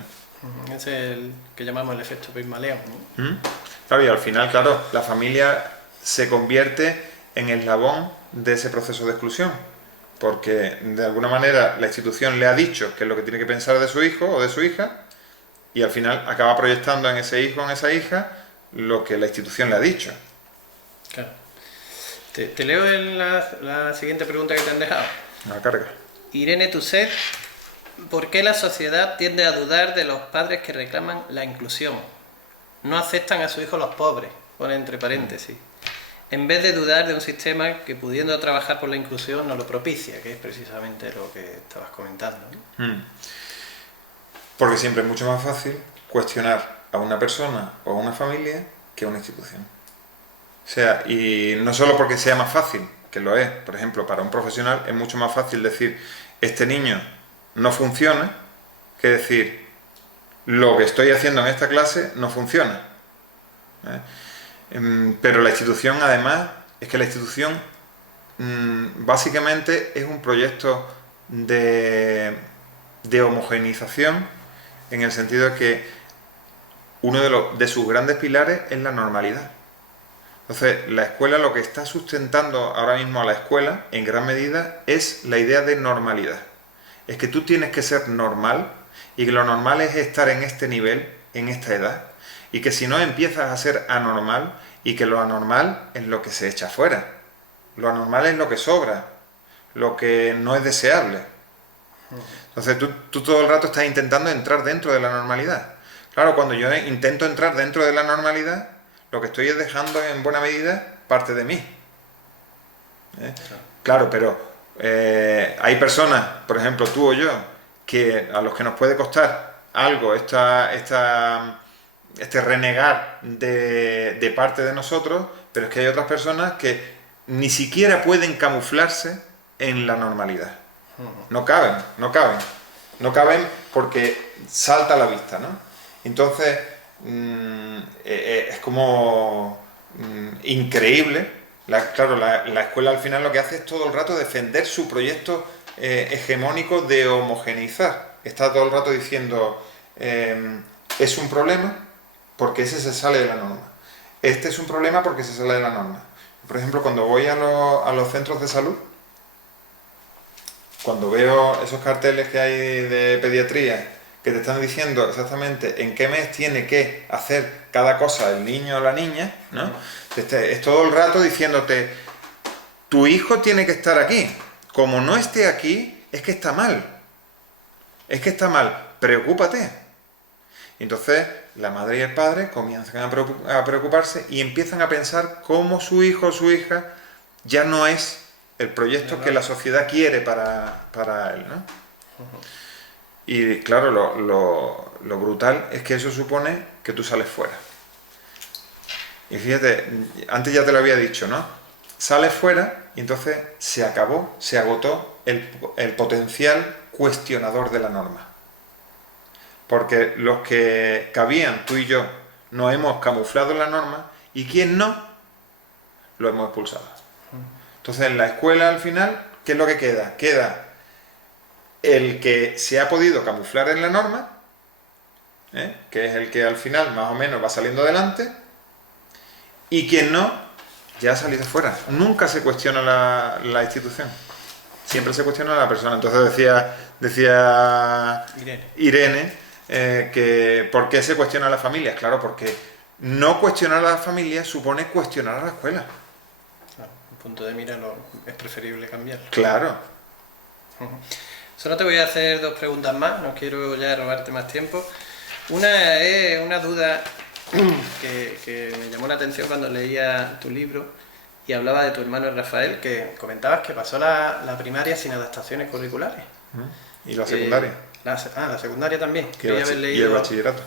Ese es el que llamamos el efecto Pigmaleo, ¿no? Claro, y al final, claro, la familia se convierte en el eslabón de ese proceso de exclusión, porque de alguna manera la institución le ha dicho qué es lo que tiene que pensar de su hijo o de su hija, y al final acaba proyectando en ese hijo o en esa hija lo que la institución le ha dicho. Claro. Te leo la siguiente pregunta que te han dejado. Una carga. Irene Tusset, ¿por qué la sociedad tiende a dudar de los padres que reclaman la inclusión? No aceptan a sus hijos los pobres, pone entre paréntesis, en vez de dudar de un sistema que, pudiendo trabajar por la inclusión, no lo propicia, que es precisamente lo que estabas comentando, ¿no? Porque siempre es mucho más fácil cuestionar a una persona o a una familia que a una institución. O sea, y no solo porque sea más fácil, que lo es, por ejemplo, para un profesional es mucho más fácil decir, este niño no funciona, que decir, lo que estoy haciendo en esta clase no funciona. Pero la institución, además, es que la institución básicamente es un proyecto de homogeneización, en el sentido de que uno de sus grandes pilares es la normalidad. Entonces, la escuela, lo que está sustentando ahora mismo a la escuela, en gran medida, es la idea de normalidad. Es que tú tienes que ser normal, y que lo normal es estar en este nivel, en esta edad, y que si no empiezas a ser anormal, y que lo anormal es lo que se echa fuera. Lo anormal es lo que sobra, lo que no es deseable. Entonces tú todo el rato estás intentando entrar dentro de la normalidad. Claro, cuando yo intento entrar dentro de la normalidad, lo que estoy es dejando en buena medida parte de mí. Claro, pero hay personas, por ejemplo tú o yo, que a los que nos puede costar algo este renegar de parte de nosotros, pero es que hay otras personas que ni siquiera pueden camuflarse en la normalidad. No caben porque salta a la vista, ¿no? Entonces, es como increíble. Claro, la escuela al final lo que hace es todo el rato defender su proyecto hegemónico de homogeneizar. Está todo el rato diciendo, es un problema porque ese se sale de la norma. Este es un problema porque se sale de la norma. Por ejemplo, cuando voy a los centros de salud, cuando veo esos carteles que hay de pediatría que te están diciendo exactamente en qué mes tiene que hacer cada cosa el niño o la niña, ¿no? Es todo el rato diciéndote, tu hijo tiene que estar aquí. Como no esté aquí, es que está mal. Es que está mal. Preocúpate. Entonces, la madre y el padre comienzan a preocuparse y empiezan a pensar cómo su hijo o su hija ya no es el proyecto que la sociedad quiere para él, ¿no? Y claro, lo brutal es que eso supone que tú sales fuera. Y fíjate, antes ya te lo había dicho, ¿no? Sales fuera y entonces se acabó, se agotó el potencial cuestionador de la norma. Porque los que cabían, tú y yo, nos hemos camuflado en la norma, y quien no, lo hemos expulsado. Entonces en la escuela al final, ¿qué es lo que queda? Queda el que se ha podido camuflar en la norma, que es el que al final más o menos va saliendo adelante, y quien no, ya ha salido fuera. Nunca se cuestiona la institución, siempre se cuestiona a la persona. Entonces decía Irene que ¿por qué se cuestiona a las familias? Claro, porque no cuestionar a las familias supone cuestionar a la escuela. Claro, un punto de mira es preferible cambiar. Claro. Solo te voy a hacer dos preguntas más, no quiero ya robarte más tiempo. Una es una duda que me llamó la atención cuando leía tu libro y hablaba de tu hermano Rafael, que comentabas que pasó la primaria sin adaptaciones curriculares. ¿Y la secundaria? La secundaria también. Y el bachillerato.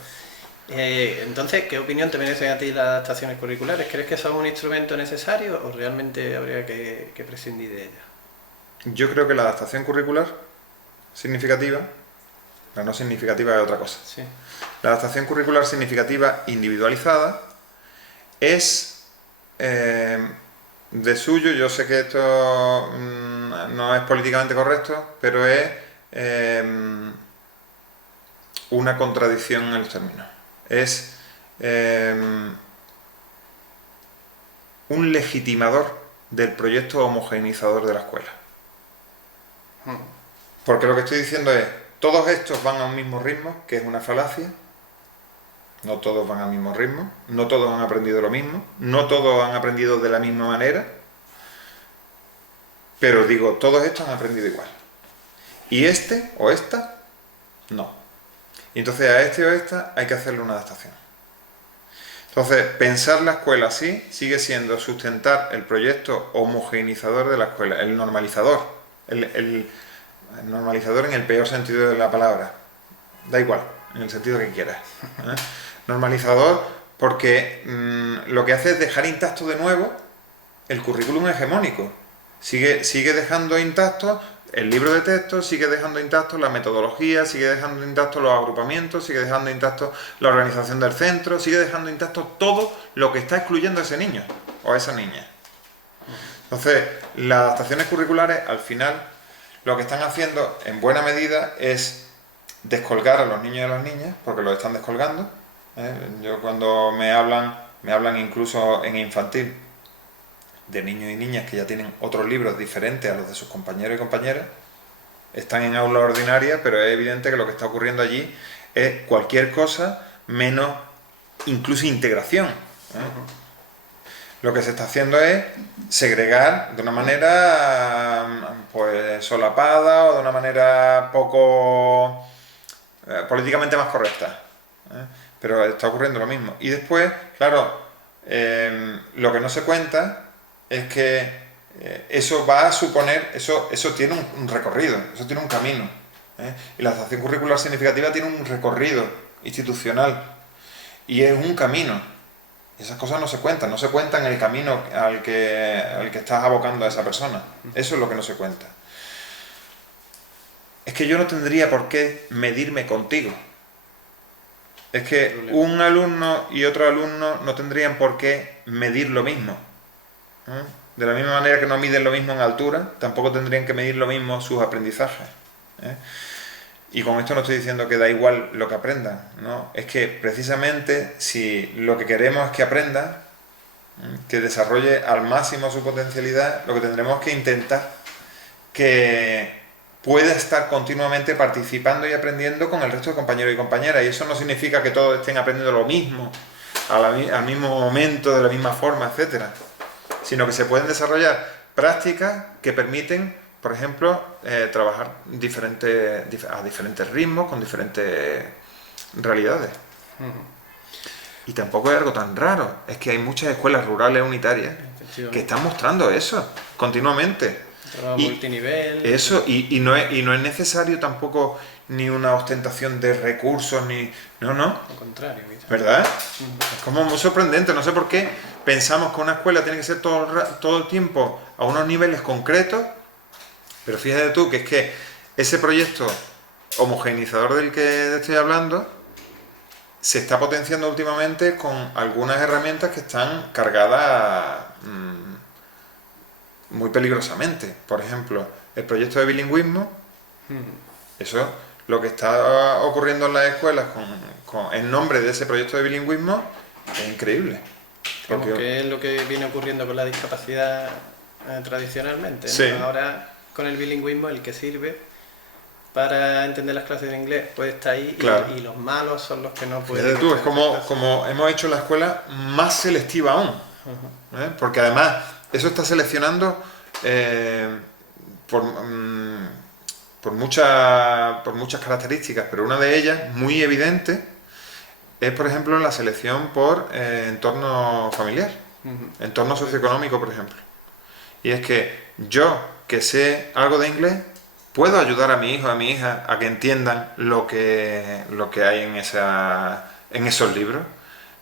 Entonces, ¿qué opinión te merecen a ti las adaptaciones curriculares? ¿Crees que son un instrumento necesario o realmente habría que prescindir de ellas? Yo creo que la adaptación curricular significativa, la no significativa es otra cosa. Sí. La adaptación curricular significativa individualizada es de suyo, yo sé que esto no es políticamente correcto, pero es una contradicción en los términos. Es un legitimador del proyecto homogeneizador de la escuela. Porque lo que estoy diciendo es, todos estos van a un mismo ritmo, que es una falacia. No todos van al mismo ritmo, no todos han aprendido lo mismo, no todos han aprendido de la misma manera, pero digo, todos estos han aprendido igual. Y este o esta, no. Y entonces a este o esta hay que hacerle una adaptación. Entonces, pensar la escuela así sigue siendo sustentar el proyecto homogeneizador de la escuela, el normalizador. El normalizador en el peor sentido de la palabra. Da igual, en el sentido que quieras. Normalizador porque lo que hace es dejar intacto de nuevo el currículum hegemónico. Sigue dejando intacto el libro de texto, sigue dejando intacto la metodología, sigue dejando intacto los agrupamientos, sigue dejando intacto la organización del centro, sigue dejando intacto todo lo que está excluyendo a ese niño o a esa niña. Entonces, las adaptaciones curriculares, al final, lo que están haciendo en buena medida es descolgar a los niños y a las niñas, porque los están descolgando. Yo cuando me hablan incluso en infantil, de niños y niñas que ya tienen otros libros diferentes a los de sus compañeros y compañeras, están en aula ordinaria, pero es evidente que lo que está ocurriendo allí es cualquier cosa menos incluso integración. Lo que se está haciendo es segregar de una manera pues solapada o de una manera poco políticamente más correcta. Pero está ocurriendo lo mismo. Y después, claro, lo que no se cuenta es que eso va a suponer, eso tiene un recorrido, eso tiene un camino. Y la adaptación curricular significativa tiene un recorrido institucional y es un camino. Y esas cosas no se cuentan el camino al que estás abocando a esa persona. Eso es lo que no se cuenta. Es que yo no tendría por qué medirme contigo. Es que un alumno y otro alumno no tendrían por qué medir lo mismo. De la misma manera que no miden lo mismo en altura, tampoco tendrían que medir lo mismo sus aprendizajes. Y con esto no estoy diciendo que da igual lo que aprendan, ¿no? Es que precisamente si lo que queremos es que aprendan, que desarrolle al máximo su potencialidad, lo que tendremos que intentar que pueda estar continuamente participando y aprendiendo con el resto de compañeros y compañeras. Y eso no significa que todos estén aprendiendo lo mismo, al mismo momento, de la misma forma, etcétera, sino que se pueden desarrollar prácticas que permiten, por ejemplo, trabajar a diferentes ritmos, con diferentes realidades. Y tampoco es algo tan raro, es que hay muchas escuelas rurales unitarias que están mostrando eso continuamente. Multinivel. Eso, y no es necesario tampoco ni una ostentación de recursos, ni... No. Al contrario. ¿Verdad? Es como muy sorprendente, no sé por qué pensamos que una escuela tiene que ser todo el tiempo a unos niveles concretos, pero fíjate tú que es que ese proyecto homogeneizador del que estoy hablando se está potenciando últimamente con algunas herramientas que están cargadas muy peligrosamente. Por ejemplo, el proyecto de bilingüismo, eso, lo que está ocurriendo en las escuelas en nombre de ese proyecto de bilingüismo es increíble. Que es lo que viene ocurriendo con la discapacidad tradicionalmente, ¿no? Sí. Ahora con el bilingüismo el que sirve para entender las clases de inglés pues está ahí, claro. y los malos son los que no pueden. Fíjate tú, es como hemos hecho la escuela más selectiva aún. Porque además eso está seleccionando por muchas características, pero una de ellas, muy evidente, es por ejemplo la selección por entorno familiar, entorno socioeconómico, por ejemplo. Y es que yo, que sé algo de inglés, puedo ayudar a mi hijo, a mi hija, a que entiendan lo que hay en esos libros,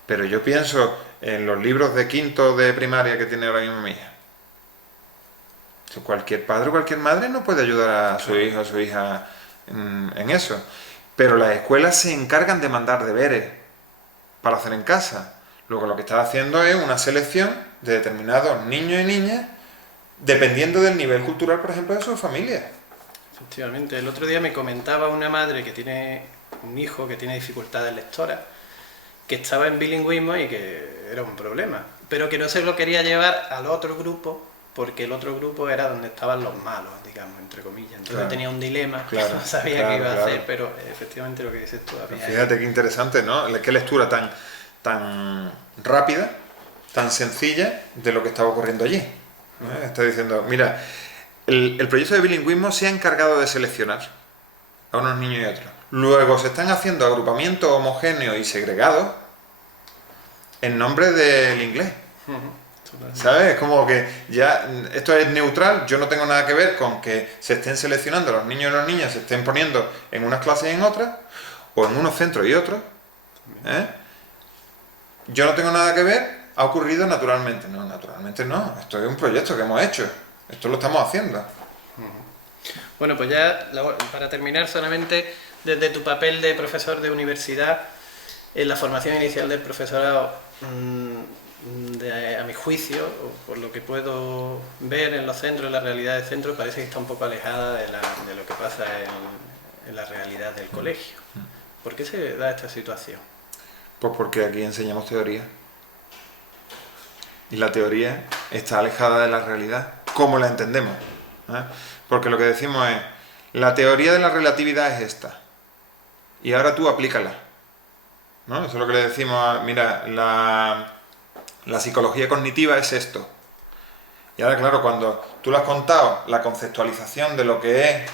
pero yo pienso en los libros de quinto de primaria que tiene ahora mismo mi hija. Cualquier padre o cualquier madre no puede ayudar a su hijo o a su hija en eso. Pero las escuelas se encargan de mandar deberes para hacer en casa. Luego lo que está haciendo es una selección de determinados niños y niñas dependiendo del nivel cultural, por ejemplo, de su familia. Efectivamente. El otro día me comentaba una madre que tiene un hijo que tiene dificultades lectoras, que estaba en bilingüismo y que era un problema, pero que no se lo quería llevar al otro grupo porque el otro grupo era donde estaban los malos, digamos, entre comillas. Entonces Claro. tenía un dilema, Claro, no sabía claro, qué iba a claro. hacer, pero efectivamente lo que dices tú había. Fíjate qué interesante, ¿no? Qué lectura tan rápida, tan sencilla de lo que estaba ocurriendo allí. Está diciendo, mira, el proyecto de bilingüismo se ha encargado de seleccionar a unos niños y a otros. Luego se están haciendo agrupamientos homogéneos y segregados en nombre del inglés. ¿Sabes? Es como que ya esto es neutral, yo no tengo nada que ver con que se estén seleccionando los niños y las niñas, se estén poniendo en unas clases y en otras, o en unos centros y otros. Yo no tengo nada que ver, ha ocurrido naturalmente. No, naturalmente no, esto es un proyecto que hemos hecho, esto lo estamos haciendo. Bueno, pues ya para terminar, solamente desde tu papel de profesor de universidad, en la formación inicial del profesorado, a mi juicio, o por lo que puedo ver en los centros, en la realidad del centro, parece que está un poco alejada de lo que pasa en la realidad del colegio. ¿Por qué se da esta situación? Pues porque aquí enseñamos teoría. Y la teoría está alejada de la realidad, como la entendemos. Porque lo que decimos es, la teoría de la relatividad es esta. Y ahora tú aplícala. ¿No? Eso es lo que le decimos, mira, la psicología cognitiva es esto. Y ahora, claro, cuando tú le has contado la conceptualización de lo que es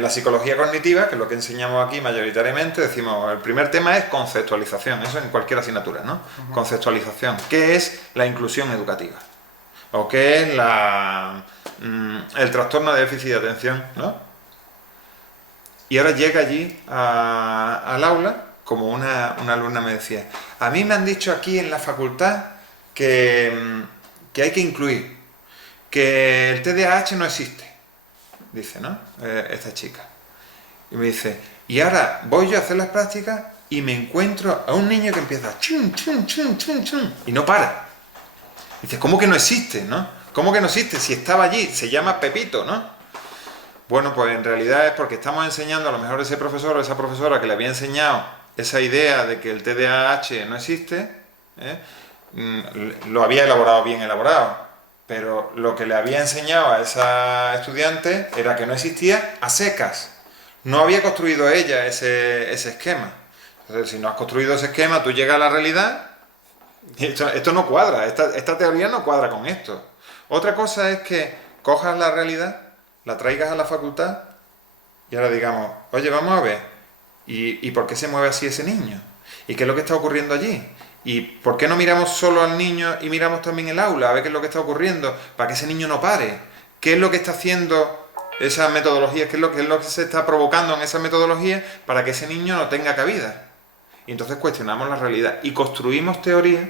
la psicología cognitiva, que es lo que enseñamos aquí mayoritariamente, decimos, el primer tema es conceptualización, eso en cualquier asignatura, ¿no? Conceptualización. ¿Qué es la inclusión educativa? ¿O qué es el trastorno de déficit de atención, ¿no? Y ahora llega allí al aula, como una alumna me decía, a mí me han dicho aquí en la facultad que hay que incluir, que el TDAH no existe, dice, ¿no? Esta chica. Y me dice, y ahora voy yo a hacer las prácticas y me encuentro a un niño que empieza chun, chun, chun, chun, chun, y no para. Dice, ¿cómo que no existe, no? ¿Cómo que no existe? Si estaba allí, se llama Pepito, ¿no? Bueno, pues en realidad es porque estamos enseñando a lo mejor ese profesor o esa profesora que le había enseñado esa idea de que el TDAH no existe, lo había elaborado bien elaborado, pero lo que le había enseñado a esa estudiante era que no existía a secas. No había construido ella ese esquema. Entonces, si no has construido ese esquema, tú llegas a la realidad y esto no cuadra, esta teoría no cuadra con esto. Otra cosa es que cojas la realidad, la traigas a la facultad y ahora digamos, oye, vamos a ver, ¿y por qué se mueve así ese niño? ¿Y qué es lo que está ocurriendo allí? ¿Y por qué no miramos solo al niño y miramos también el aula a ver qué es lo que está ocurriendo para que ese niño no pare? ¿Qué es lo que está haciendo esas metodologías? ¿Qué es lo que se está provocando en esas metodologías para que ese niño no tenga cabida? Y entonces cuestionamos la realidad y construimos teoría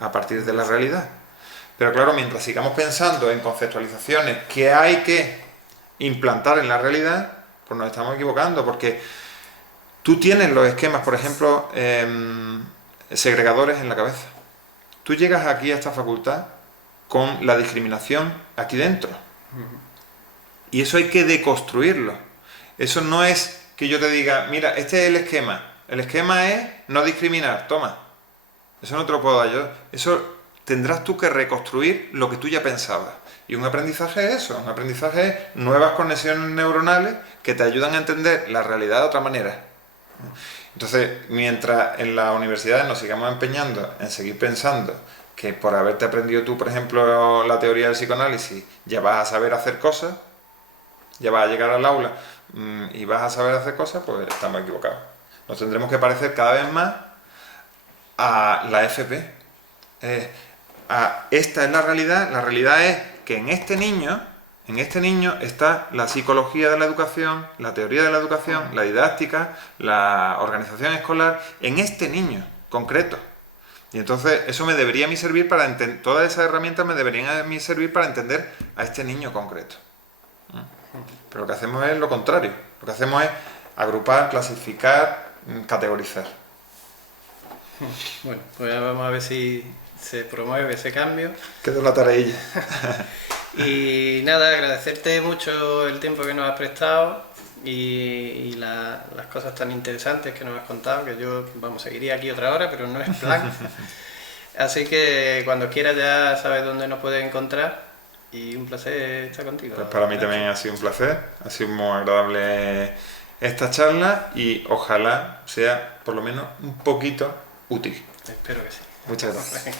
a partir de la realidad. Pero claro, mientras sigamos pensando en conceptualizaciones que hay que implantar en la realidad, pues nos estamos equivocando, porque tú tienes los esquemas, por ejemplo, segregadores en la cabeza. Tú llegas aquí a esta facultad con la discriminación aquí dentro. Y eso hay que deconstruirlo. Eso no es que yo te diga, mira, este es el esquema. El esquema es no discriminar, toma. Eso no te lo puedo dar yo. Eso tendrás tú que reconstruir lo que tú ya pensabas. Y un aprendizaje es eso. Un aprendizaje es nuevas conexiones neuronales que te ayudan a entender la realidad de otra manera. Entonces, mientras en las universidades nos sigamos empeñando en seguir pensando que por haberte aprendido tú, por ejemplo, la teoría del psicoanálisis, ya vas a saber hacer cosas, ya vas a llegar al aula y vas a saber hacer cosas, pues estamos equivocados. Nos tendremos que parecer cada vez más a la FP. Esta es la realidad es que en este niño está la psicología de la educación, la teoría de la educación, la didáctica, la organización escolar, en este niño concreto. Y entonces eso me debería a mí servir para entender, todas esas herramientas me deberían a mí servir para entender a este niño concreto. Pero lo que hacemos es lo contrario, lo que hacemos es agrupar, clasificar, categorizar. Bueno, pues vamos a ver si se promueve ese cambio. Quedó la tareilla. Y nada, agradecerte mucho el tiempo que nos has prestado y las cosas tan interesantes que nos has contado, que yo, vamos, seguiría aquí otra hora, pero no es plan. Así que cuando quieras ya sabes dónde nos puedes encontrar. y un placer estar contigo. Pues para mí también ha sido un placer, ha sido muy agradable esta charla y ojalá sea por lo menos un poquito útil. Espero que sí. Muchas gracias.